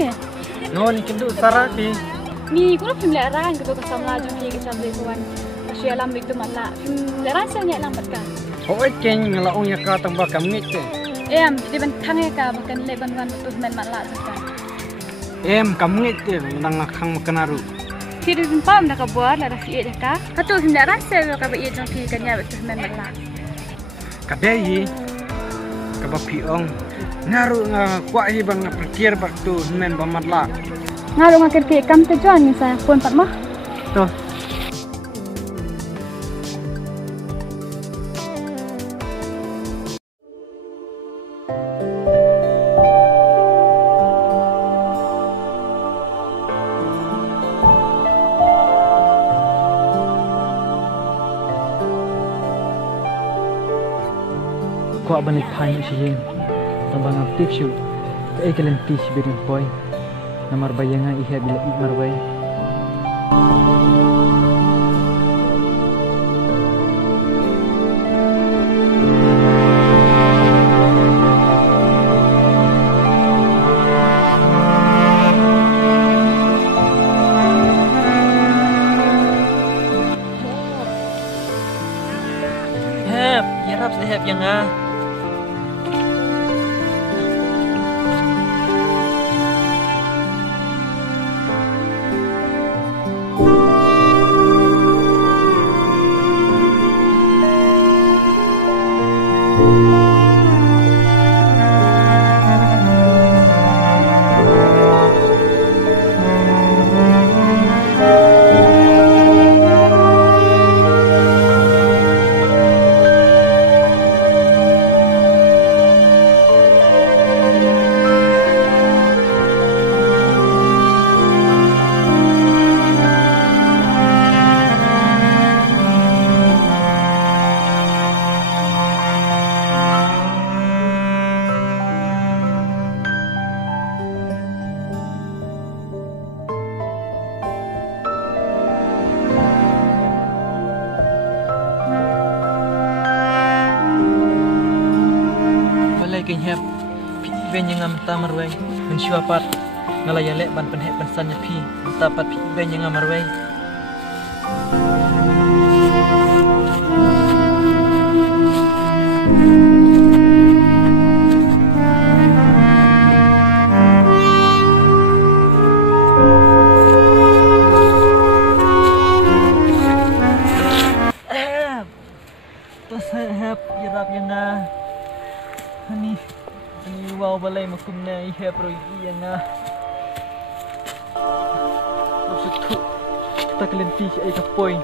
ya? Ngon kindu sarah pi. Mi kuno film lerang gitu kesam laju pi kesam lekuan. Asyik alam itu malah film lerang saya lambat kan. Oh ken ngelaung ya ka tambah kamit ke. Em jadi bentang ya ka bahkan leban kan tuh men malah kan. Kamit ke nang khang makanaru. Kiri pam nak buat lah dah siap dah. Katu film lerang saya ka iya jong ki kan ya betul men malah. Kadai ka piong. Naru kuat hi bang pikir waktu men bamatla. Ngaru ngakir ke kam te juan ni saya pun pat mah. Tuh. Kuat balik tanya sih. Tambang aktif syu. Kalian tis beri boy. Namar bayangan ihya bila ikmar bay. Yarap sehab yang hep ven yang amta marwai mensyuapat ngalaya lek ban penhep pensannya pi tapat ven yang marwai tas hep yarap yang Ani wow balai makum na ihya pro iya na maksud tu tak lenti ay kapoy